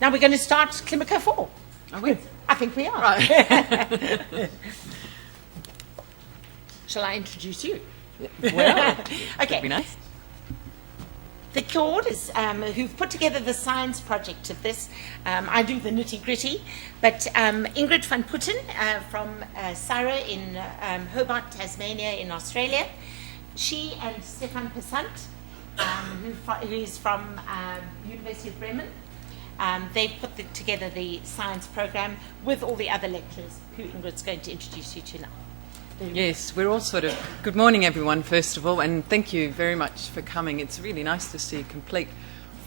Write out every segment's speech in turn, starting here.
now we're going to start ClimEco4. Are we? I think we are. Right. Shall I introduce you? Well, Okay. would be nice. The coordinators who've put together the science project of this, I do the nitty-gritty, but Ingrid van Putten from Sarah in Hobart, Tasmania in Australia, she and Stefan Passant, who is from University of Bremen, they've put together the science program with all the other lecturers who Ingrid's going to introduce you to now. Yes, we're all sort of... Good morning, everyone, first of all, and thank you very much for coming. It's really nice to see a complete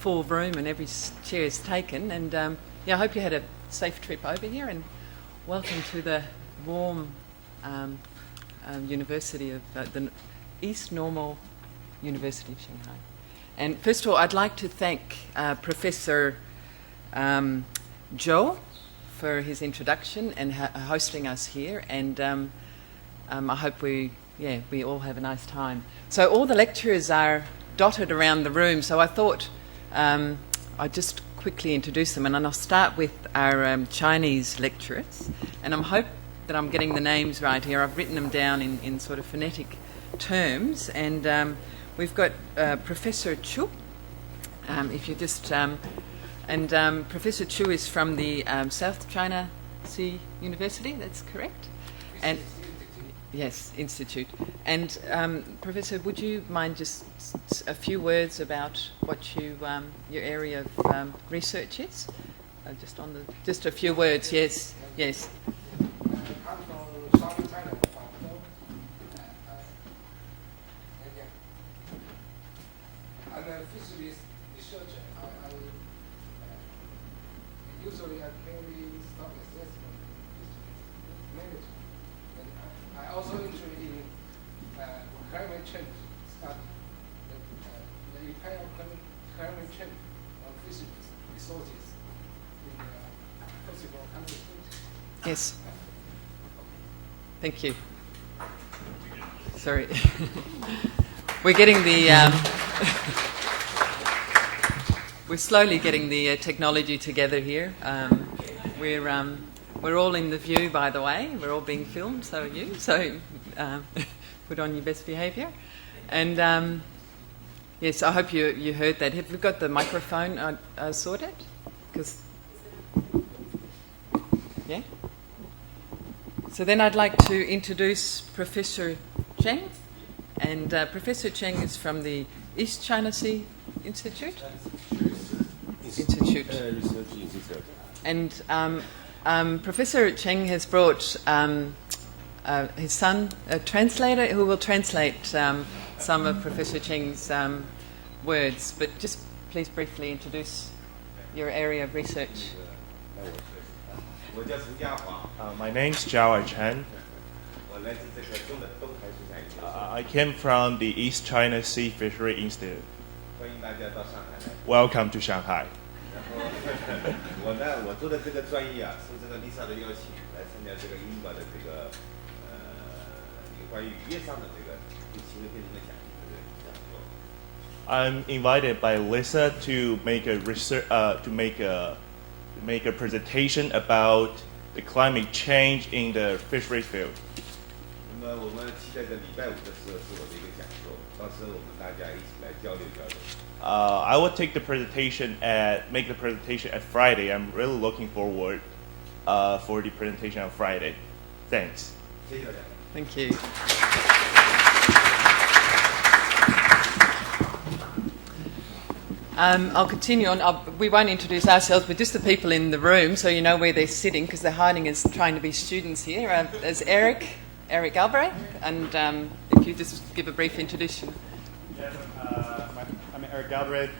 full room and every chair is taken. And, yeah, I hope you had a safe trip over here, and welcome to the warm University of the East Normal University of Shanghai. And first of all, I'd like to thank Professor Zhou for his introduction and hosting us here, and I hope we all have a nice time. So all the lecturers are dotted around the room, so I thought I'd just quickly introduce them, and then I'll start with our Chinese lecturers, and I hope that I'm getting the names right here. I've written them down in sort of phonetic terms, and we've got Professor Chu, if you just... and Professor Chu is from the South China Sea University, that's correct? And yes, Institute. And Professor, would you mind just a few words about what your area of research is? Just a few words, yes, yes. I'm from Southern China. I'm a fisheries researcher. Usually I carry stock assessment, fisheries management. And I also interested in climate change study, the impact of climate change on fisheries resources in possible countries. Yes. Thank you. Sorry. We're getting the... we're slowly getting the technology together here. We're all in the view, by the way. We're all being filmed, so are you. So put on your best behaviour. And yes, I hope you heard that. Have we got the microphone sorted? Because... Yeah? So then I'd like to introduce Professor Cheng. And Professor Cheng is from the East China Sea Institute. And Professor Cheng has brought his son, a translator, who will translate some of Professor Cheng's words. But just please briefly introduce your area of research. My name's Zhao Chen. I came from the East China Sea Fishery Institute. Welcome to Shanghai. I'm invited by Lisa to make a research, to make a presentation about the climate change in the fishery field. I will take the presentation make the presentation at Friday. I'm really looking forward for the presentation on Friday. Thanks. Thank you. I'll continue on. We won't introduce ourselves, but just the people in the room, so you know where they're sitting, because they're hiding as trying to be students here. There's Eric Galbraith, and if you just give a brief introduction. Yes, I'm Eric Galbraith.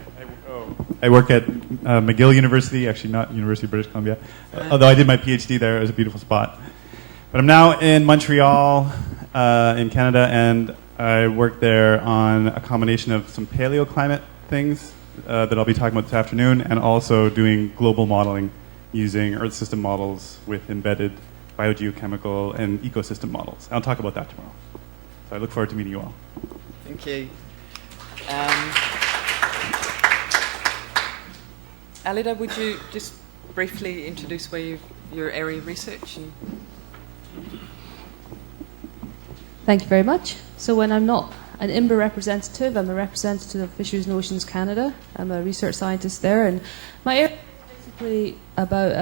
I work at McGill University, actually not University of British Columbia, although I did my PhD there. It was a beautiful spot. But I'm now in Montreal, in Canada, and I work there on a combination of some paleoclimate things that I'll be talking about this afternoon, and also doing global modeling using Earth system models with embedded biogeochemical and ecosystem models. I'll talk about that tomorrow. So I look forward to meeting you all. Thank you. Alida, would you just briefly introduce where your area of research? And Thank you very much. So when I'm not an IMBER representative, I'm a representative of Fisheries and Oceans Canada. I'm a research scientist there, and my area is basically about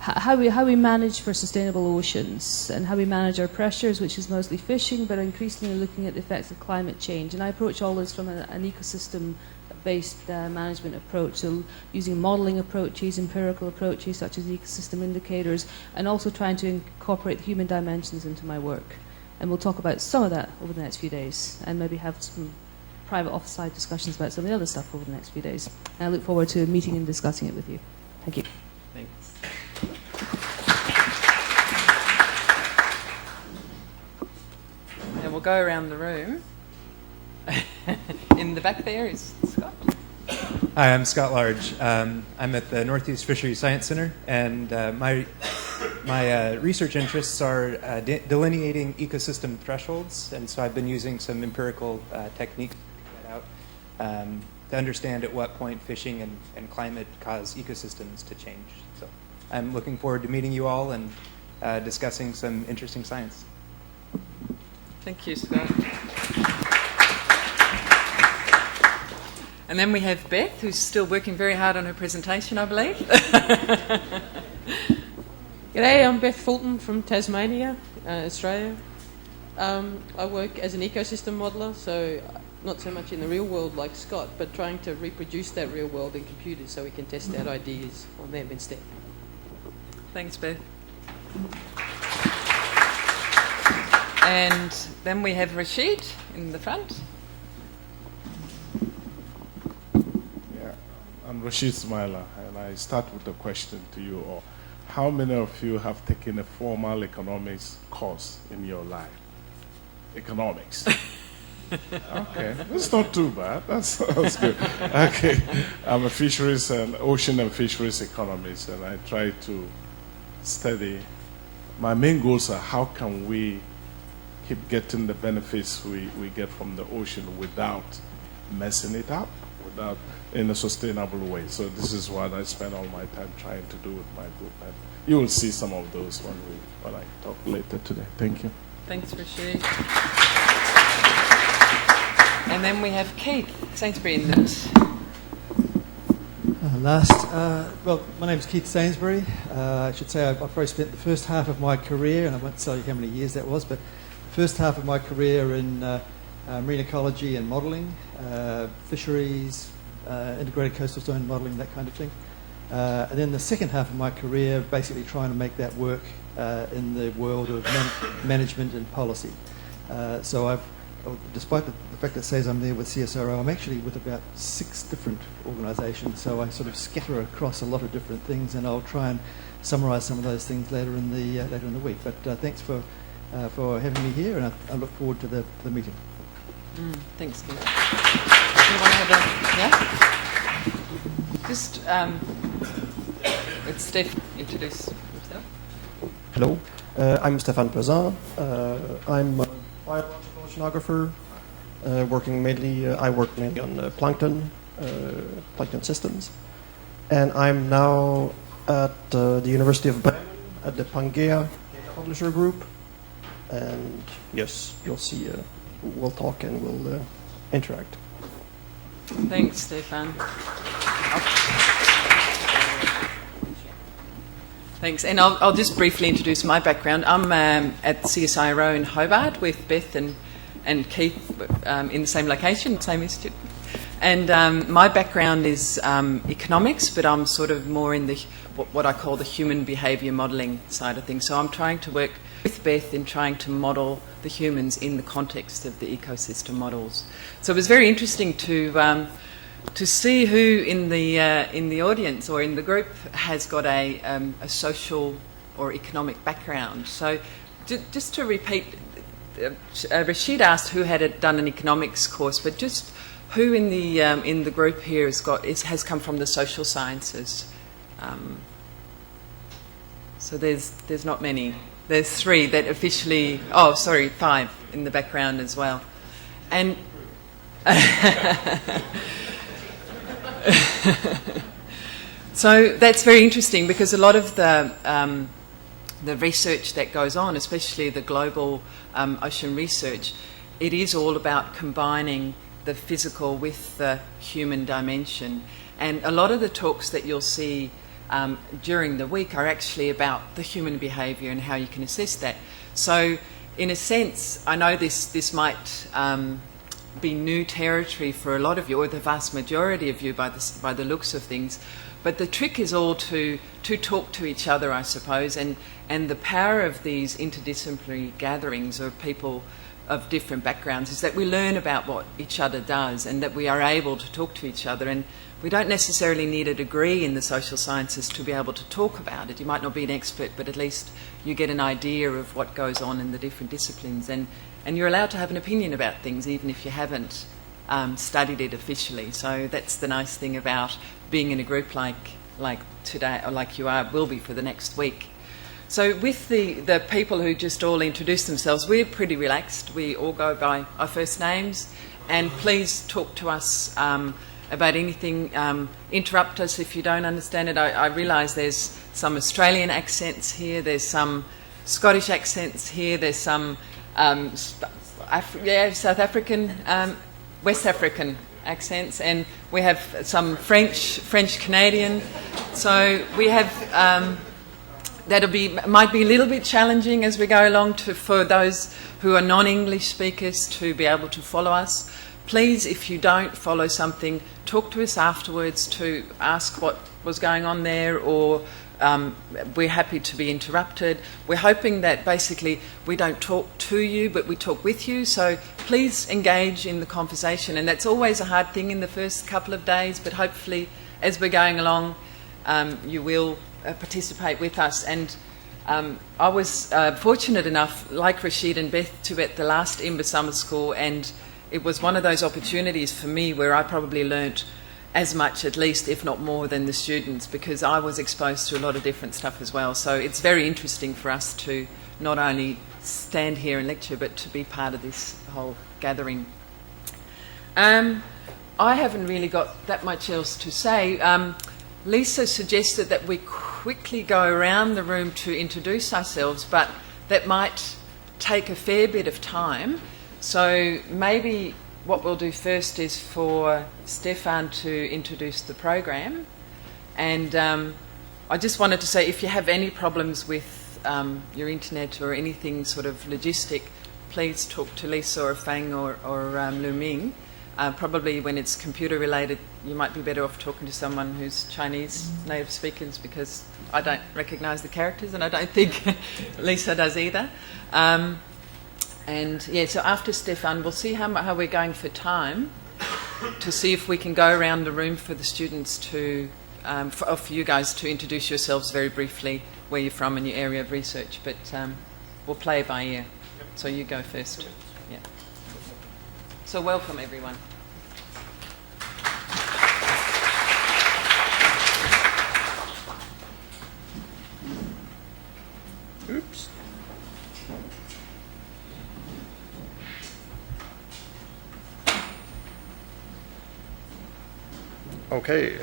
how we manage for sustainable oceans and how we manage our pressures, which is mostly fishing, but increasingly looking at the effects of climate change. And I approach all this from an ecosystem-based management approach, so using modelling approaches, empirical approaches such as ecosystem indicators, and also trying to incorporate human dimensions into my work. And we'll talk about some of that over the next few days, and maybe have some private offside discussions about some of the other stuff over the next few days. And I look forward to meeting and discussing it with you. Thank you. thanks. And we'll go around the room. In the back there is Scott. Hi, I'm Scott Large. I'm at the Northeast Fisheries Science Center, and my research interests are delineating ecosystem thresholds, and so I've been using some empirical techniques to figure that out, to understand at what point fishing and climate cause ecosystems to change. So I'm looking forward to meeting you all and discussing some interesting science. Thank you, Scott. And then we have Beth, who's still working very hard on her presentation, I believe. G'day, I'm Beth Fulton from Tasmania, Australia. I work as an ecosystem modeller, so not so much in the real world like Scott, but trying to reproduce that real world in computers so we can test out ideas on them instead. Thanks, Beth. And then we have Rashid in the front. Yeah, I'm Rashid Smaila, and I start with a question to you all. How many of you have taken a formal economics course in your life? Economics. Okay, that's not too bad. That's good. Okay, I'm a fisheries and ocean and fisheries economist, and I try to study. My main goals are how can we keep getting the benefits we get from the ocean without messing it up, without in a sustainable way. So this is what I spend all my time trying to do with my group, and you will see some of those when I talk later today. Thank you. Thanks, Rashid. And then we have Keith Sainsbury in the Well, my name's Keith Sainsbury. I should say I've probably spent the first half of my career, and I won't tell you how many years that was, but the first half of my career in marine ecology and modelling, fisheries, integrated coastal zone modelling, that kind of thing. And then the second half of my career basically trying to make that work in the world of management and policy. So despite the fact that it says I'm there with CSIRO, I'm actually with about 6 different organisations, so I sort of scatter across a lot of different things, and I'll try and summarise some of those things later in the week. But thanks for having me here, and I look forward to the meeting. Thanks, Keith. You want to have a, Just, let Steph introduce himself. Hello, I'm Stéphane Pesan. I'm a biological oceanographer, I work mainly on plankton systems. And I'm now at the University of Bremen at the Pangea Publisher Group. And yes, you'll see, we'll talk and we'll interact. Thanks, Stefan. Thanks, and I'll just briefly introduce my background. I'm at CSIRO in Hobart with Beth and Keith in the same location, same institute. And my background is economics, but I'm sort of more in the what I call the human behaviour modelling side of things. So I'm trying to work with Beth in trying to model the humans in the context of the ecosystem models. So it was very interesting to see who in the audience or in the group has got a social or economic background. So just to repeat, Rashid asked who had done an economics course, but just who in the group here has come from the social sciences. So there's not many. There's 3 that officially. Oh, sorry, 5 in the background as well, and. So that's very interesting because a lot of the research that goes on, especially the global ocean research, it is all about combining the physical with the human dimension. And a lot of the talks that you'll see during the week are actually about the human behaviour and how you can assess that. So in a sense, I know this might be new territory for a lot of you, or the vast majority of you by the looks of things, but the trick is all to talk to each other, I suppose, and the power of these interdisciplinary gatherings of people of different backgrounds is that we learn about what each other does and that we are able to talk to each other. And we don't necessarily need a degree in the social sciences to be able to talk about it. You might not be an expert, but at least you get an idea of what goes on in the different disciplines. And you're allowed to have an opinion about things even if you haven't studied it officially. So that's the nice thing about being in a group like today, or like you will be for the next week. So with the people who just all introduce themselves, we're pretty relaxed. We all go by our first names, and please talk to us about anything. Interrupt us if you don't understand it. I realise there's some Australian accents here, there's some Scottish accents here, there's some South African, West African accents, and we have some French Canadian. So we have might be a little bit challenging as we go along for those who are non-English speakers to be able to follow us. Please, if you don't follow something, talk to us afterwards to ask what was going on there, or we're happy to be interrupted. We're hoping that basically we don't talk to you, but we talk with you. So please engage in the conversation. And that's always a hard thing in the first couple of days, but hopefully as we're going along, you will participate with us. And I was fortunate enough, like Rashid and Beth, to be at the last IMBER Summer School, and it was one of those opportunities for me where I probably learnt as much, at least, if not more, than the students, because I was exposed to a lot of different stuff as well. So it's very interesting for us to not only stand here and lecture, but to be part of this whole gathering. I haven't really got that much else to say. Lisa suggested that we quickly go around the room to introduce ourselves, but that might take a fair bit of time. So maybe what we'll do first is for Stefan to introduce the program. And I just wanted to say, if you have any problems with your internet or anything sort of logistic, please talk to Lisa or Fang or Lu Ming. Probably when it's computer related, you might be better off talking to someone who's Chinese native speakers, because I don't recognise the characters, and I don't think Lisa does either. And yeah, so after Stefan, we'll see how we're going for time, to see if we can go around the room for the students to, for you guys to introduce yourselves very briefly, where you're from and your area of research. But we'll play by ear. So you go first. Yeah. So welcome, everyone. Oops. Okay.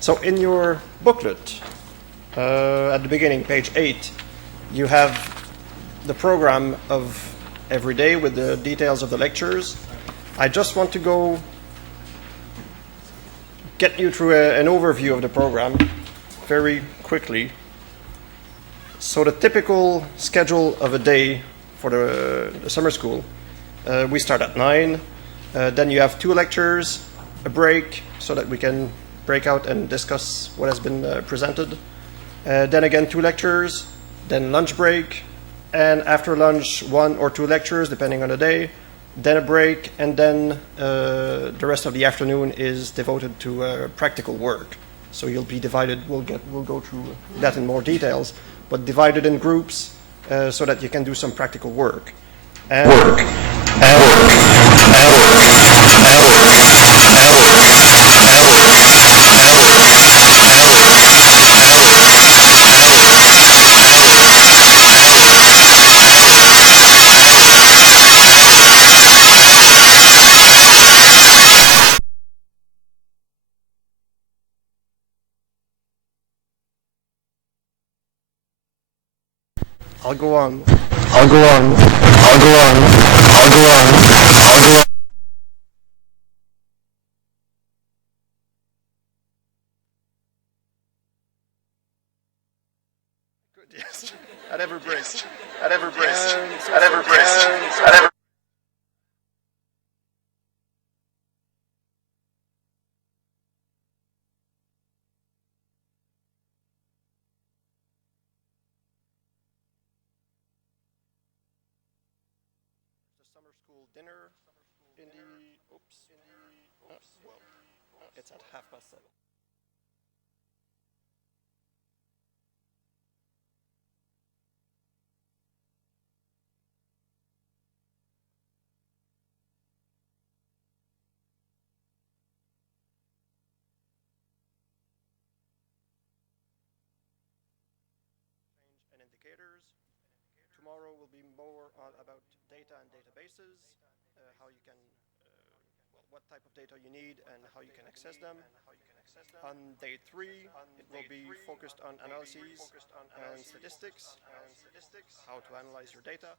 So in your booklet, at the beginning, page 8, you have the program of every day with the details of the lectures. I just want to get you through an overview of the program very quickly. So the typical schedule of a day for the summer school, we start at 9, then you have 2 lectures, a break so that we can break out and discuss what has been presented. Then again 2 lectures, then lunch break, and after lunch 1 or 2 lectures depending on the day, then a break, and then the rest of the afternoon is devoted to practical work. So you'll be divided, we'll go through that in more details, but divided in groups so that you can do some practical work. I'll go on. I'll go on. I'll go on. I'll go on. I'll go on. Good, yes. At every break. At every break. At every break. At every. The summer school dinner in the. Well, it's at 7:30. And indicators. Tomorrow will be more about data and databases, how you can, what type of data you need and how you can access them. On day 3, it will be focused on analyses and statistics, how to analyze your data.